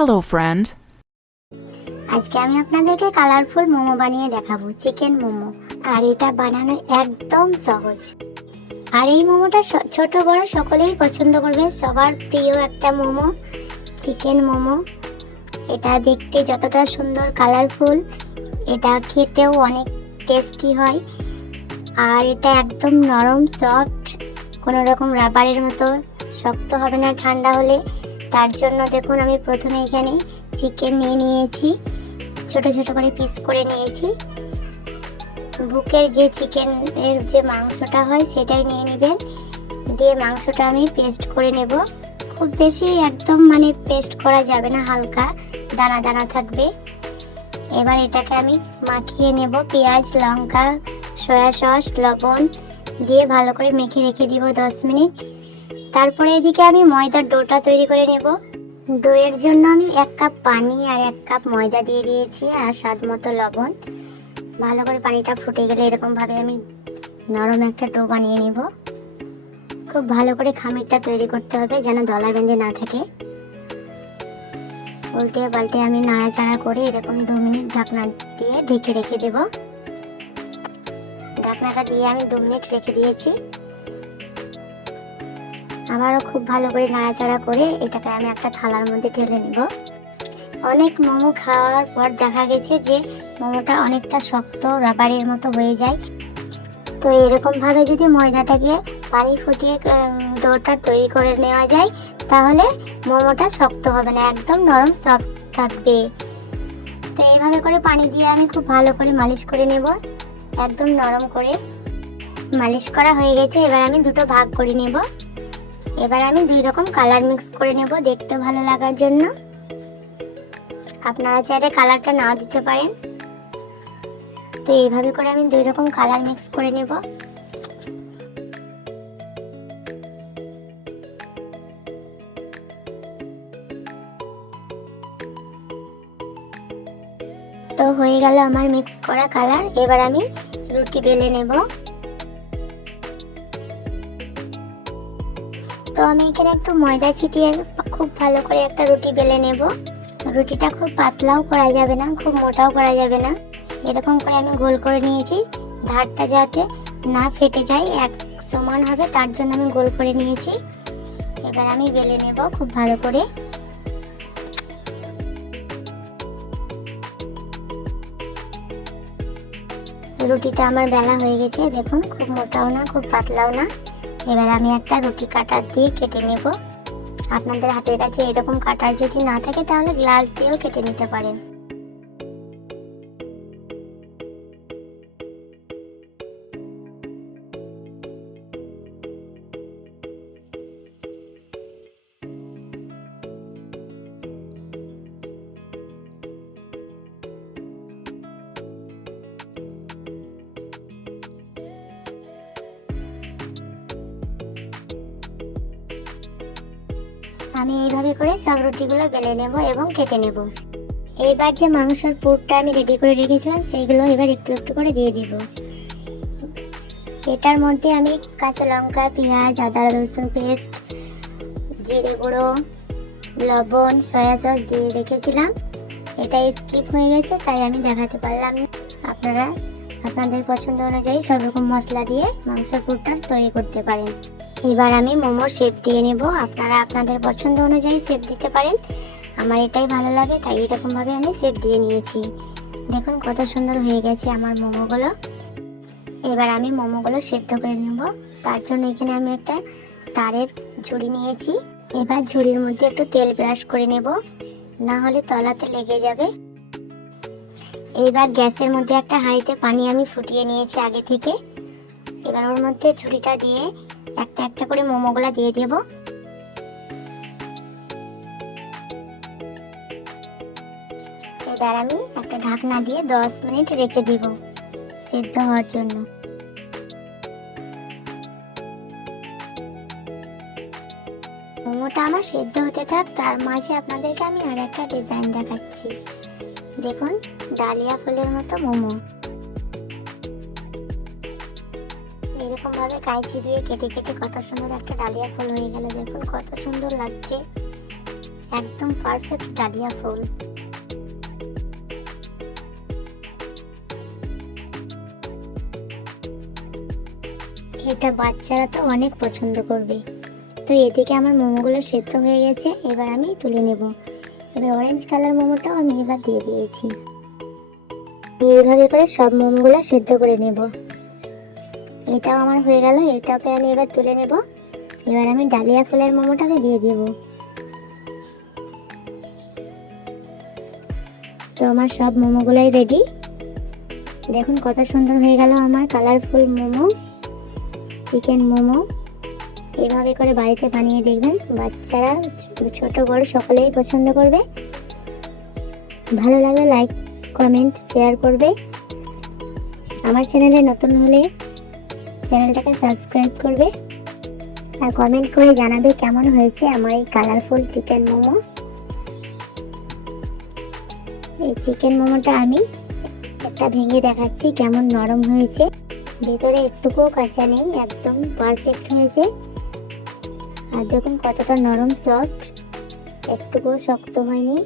Hello, friend. আজকে আমি আপনাদেরকে কালারফুল মোমো বানিয়ে দেখাবো, চিকেন মোমো। আর এটা বানানো একদম সহজ। আর এই মোমোটা ছোট বড় সকলেই পছন্দ করবে। সবার প্রিয় একটা মোমো, চিকেন মোমো। এটা দেখতে যতটা সুন্দর কালারফুল, এটা খেতেও অনেক টেস্টি হয়। আর এটা একদম নরম, সফট, কোনো রকম রাবারের মতো শক্ত হবে না ঠান্ডা হলে। তার জন্য দেখুন আমি প্রথমে এখানে চিকেন নিয়ে নিয়েছি, ছোট ছোট করে পিস করে নিয়েছি। বুকের যে চিকেনের যে মাংসটা হয় সেটাই নিয়ে নেবেন, দিয়ে মাংসটা আমি পেস্ট করে নেব। খুব বেশি একদম পেস্ট করা যাবে না, হালকা দানা দানা থাকবে। এবার এটাকে আমি মাখিয়ে নেব, পেঁয়াজ, লঙ্কা, সয়া সস, লবণ দিয়ে ভালো করে মেখে রেখে দিব 10 মিনিট। তারপরে এদিকে আমি ময়দার ডোটা তৈরি করে নেব। ডোয়ের জন্য আমি 1 কাপ পানি আর 1 কাপ ময়দা দিয়ে দিয়েছি, আর স্বাদ মতো লবণ। ভালো করে পানিটা ফুটে গেলে এরকমভাবে আমি নরম একটা ডো বানিয়ে নেব। খুব ভালো করে খামিরটা তৈরি করতে হবে, যেন দলা বেঁধে না থাকে। উল্টে পাল্টে আমি নাড়াচাড়া করে এরকম 2 মিনিট ঢাকনা দিয়ে ঢেকে রেখে দেব। ঢাকনাটা দিয়ে আমি 2 মিনিট রেখে দিয়েছি। আবারও খুব ভালো করে নাড়াচাড়া করে এটাকে আমি একটা থালার মধ্যে ঢেলে নেব। অনেক মোমো খাওয়ার পর দেখা গেছে যে মোমোটা অনেকটা শক্ত রাবারের মতো হয়ে যায়। তো এরকমভাবে যদি ময়দাটাকে পানি ফুটিয়ে ডোটা তৈরি করে নেওয়া যায়, তাহলে মোমোটা শক্ত হবে না, একদম নরম সফট থাকবে। তো এইভাবে করে পানি দিয়ে আমি খুব ভালো করে মালিশ করে নেব, একদম নরম করে। মালিশ করা হয়ে গেছে, এবার আমি দুটো ভাগ করে নেব। এবার আমি 2 রকম কালার মিক্স করে নেব দেখতে ভালো লাগার জন্য। আপনারা চাইলে কালারটা নাও দিতে পারেন। তো এইভাবে করে আমি 2 রকম কালার মিক্স করে নেব। তো হয়ে গেল আমার মিক্স করা কালার। এবার আমি রুটি বেলে নেব। তো আমি এখানে একটু ময়দা ছিটিয়ে খুব ভালো করে একটা রুটি বেলে নেব। রুটিটা খুব পাতলাও করা যাবে না, খুব মোটাও করা যাবে না। এরকম করে আমি গোল করে নিয়েছি, ধারটা যাতে না ফেটে যায়, এক সমান হবে তার জন্য আমি গোল করে নিয়েছি। এবার আমি বেলে নেব খুব ভালো করে। রুটিটা আমার বেলা হয়ে গেছে, দেখুন খুব মোটাও না খুব পাতলাও না। এবার আমি একটা রুটি কাটার দিয়ে কেটে নেব। আপনাদের হাতের কাছে এরকম কাটার যদি না থাকে তাহলে গ্লাস দিয়েও কেটে নিতে পারেন। আমি এইভাবে করে সব রুটিগুলো বেলে নেব এবং কেটে নেব। এইবার যে মাংসের পুরটা আমি রেডি করে রেখেছিলাম সেইগুলো এবার একটু একটু করে দিয়ে দিব। এটার মধ্যে আমি কাঁচা লঙ্কা, পেঁয়াজ, আদা রসুন পেস্ট, জিরে গুঁড়ো, লবণ, সয়া সস দিয়ে রেখেছিলাম। এটা স্কিপ হয়ে গেছে তাই আমি দেখাতে পারলাম না। আপনারা আপনাদের পছন্দ অনুযায়ী সব রকম মশলা দিয়ে মাংসের পুরটা তৈরি করতে পারেন। এবার আমি মোমোর শেপ দিয়ে নেব। আপনারা আপনাদের পছন্দ অনুযায়ী শেপ দিতে পারেন। আমার এটাই ভালো লাগে তাই এরকমভাবে আমি শেপ দিয়ে নিয়েছি। দেখুন কত সুন্দর হয়ে গেছে আমার মোমোগুলো। এবার আমি মোমোগুলো সেদ্ধ করে নেব। তার জন্য এখানে আমি একটা তারের ঝুড়ি নিয়েছি। এবার ঝুড়ির মধ্যে একটু তেল ব্রাশ করে নেব, না হলে তলাতে লেগে যাবে। এবার গ্যাসের মধ্যে একটা হাঁড়িতে পানি আমি ফুটিয়ে নিয়েছি আগে থেকে। এবার ওর মধ্যে ঝুড়িটা দিয়ে একটা একটা করে মোমোগুলো দিয়ে দেব। এবার আমি একটা ঢাকনা দিয়ে 10 মিনিট রেখে দিব সেদ্ধ হওয়ার জন্য। মোমোটা আমার সেদ্ধ হতে থাক, তার মাঝে আপনাদেরকে আমি আর একটা ডিজাইন দেখাচ্ছি। দেখুন ডালিয়া ফুলের মতো মোমো। এরকম ভাবে কাঁচি দিয়ে কেটে কেটে কত সুন্দর একটা ডালিয়া ফুল হয়ে গেল। দেখুন কত সুন্দর লাগছে। একদম পারফেক্ট ডালিয়া ফুল। এটা বাচ্চারা তো অনেক পছন্দ করবে। তো এদিকে আমার মোমোগুলো সেদ্ধ হয়ে গেছে, এবার আমি তুলে নেব। এবার অরেঞ্জ কালার মোমোটাও আমি এবার দিয়ে দিয়েছি। এইভাবে করে সব মোমোগুলো সেদ্ধ করে নেব। এটাও আমার হয়ে গেল, এটাকে আমি এবার তুলে নেব। এবার আমি ডালিয়া ফুলের মোমোটাকে দিয়ে দেব। তো আমার সব মোমোগুলোই রেডি। দেখুন কত সুন্দর হয়ে গেল আমার কালারফুল মোমো, চিকেন মোমো। এভাবে করে বাড়িতে বানিয়ে দেখবেন, বাচ্চারা ছোট বড় সকলেই পছন্দ করবে। ভালো লাগলে লাইক কমেন্ট শেয়ার করবে। আমার চ্যানেলে নতুন হলে চ্যানেলটাকে সাবস্ক্রাইব করবে আর কমেন্ট করে জানাবে কেমন হয়েছে আমার এই কালারফুল চিকেন মোমো। এই চিকেন মোমোটা আমি একটা ভেঙে দেখাচ্ছি কেমন নরম হয়েছে, ভেতরে একটুকুও কাঁচা নেই, একদম পারফেক্ট হয়েছে। আর দেখুন কতটা নরম সফট, একটুকুও শক্ত হয়নি।